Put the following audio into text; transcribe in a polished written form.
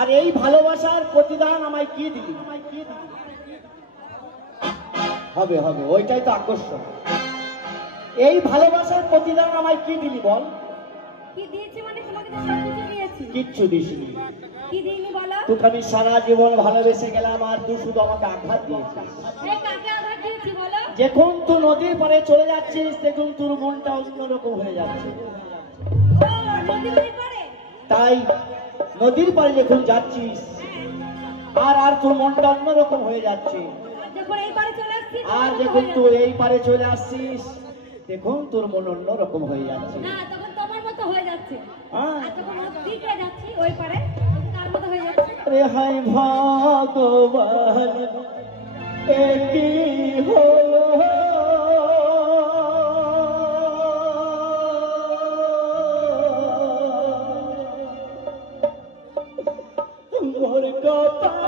আর এই ভালোবাসার প্রতিদান আমায় কি দিলি? হবে হবে, ওইটাই তো আকর্ষণ। এই ভালোবাসার প্রতিদান আমায় কি দিলি বল? কি দিয়েছি মানে? তোমাকে তো সব কিছু দিয়েছি। কিচ্ছু দিসনি। কি দিইনি বলো? তোকে আমি সারা জীবন ভালোবেসে গেলাম আর তুই শুধু আমাকে আঘাত দিয়েছিস। এই কাকে আঘাত দিয়েছি বলো? যখন তুই নদীর পাড়ে চলে যাচ্ছিস তখন তোর মনটা অন্যরকম হয়ে যাচ্ছে। ও নদীর পাড়ে? তাই নদীর পাড়ে যখন যাচ্ছিস আর তোর মনটা অন্যরকম হয়ে যাচ্ছে। যখন এই পাড়ে চলে আসছি আর যখন তুই এই পাড়ে চলে আসছিস দেখুন তোর মন অন্যরকম হয়ে যাচ্ছে। না, তখন তোমার মতো হয়ে যাচ্ছে। হ্যাঁ। আর যখন ওদিকে যাচ্ছি ওই পাড়ে কার মতো হয়ে যাচ্ছে? রে হায় ভগবান, একই হলো মোর কপাল।